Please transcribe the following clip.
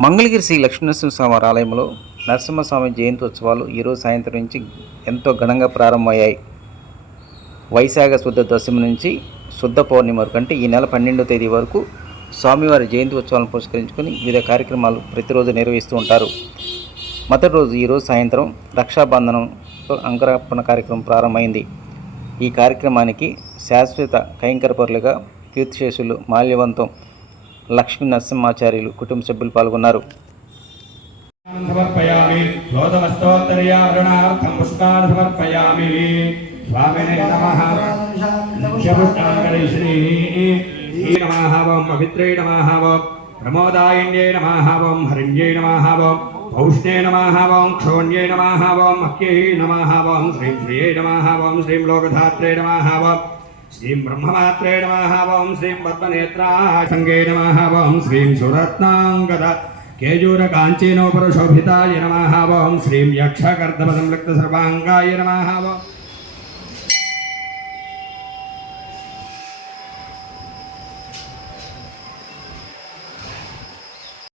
మంగళగిరి శ్రీ లక్ష్మీనరసింహస్వామి వారి ఆలయంలో నరసింహస్వామి జయంతి ఉత్సవాలు ఈరోజు సాయంత్రం నుంచి ఎంతో ఘనంగా ప్రారంభమయ్యాయి. వైశాఖ శుద్ధ దశమి నుంచి శుద్ధ పౌర్ణమి వరకు అంటే ఈ నెల పన్నెండో తేదీ వరకు స్వామివారి జయంతి ఉత్సవాలను పురస్కరించుకొని వివిధ కార్యక్రమాలు ప్రతిరోజు నిర్వహిస్తూ ఉంటారు. మొదటి రోజు ఈరోజు సాయంత్రం రక్షాబంధనంతో అంకరార్పణ కార్యక్రమం ప్రారంభమైంది. ఈ కార్యక్రమానికి శాశ్వత కైంకరపరులుగా కీర్తిశేషులు మాల్యవంతం లక్ష్మీ నరసింహాచార్యులు కుటుంబ సభ్యులు పాల్గొన్నారు. సమర్పయామి. లోదమస్తోత్తరయావరణార్థం పుష్పాన్ని సమర్పయామి. పవిత్రే ప్రమోదాయిన్యై నమః హరిణ్యై నమాహావం పౌష్ణే నమాహావం ఓం క్షోణ్యై నమాహావం ఓం నమాహావం శ్రీం శ్రీం లోకధాత్రే నమాహావం శ్రీం బ్రహ్మమాత్రే నమః. ఓం శ్రీం పద్మనేత్రాసంగే నమః. ఓం శ్రీం సురత్నాంగద కేజూర కాంచీనోపరశోభితాయ నమః. ఓం శ్రీం యక్షకర్దపదం సంలక్త సర్వాంగాయ నమః. ఓం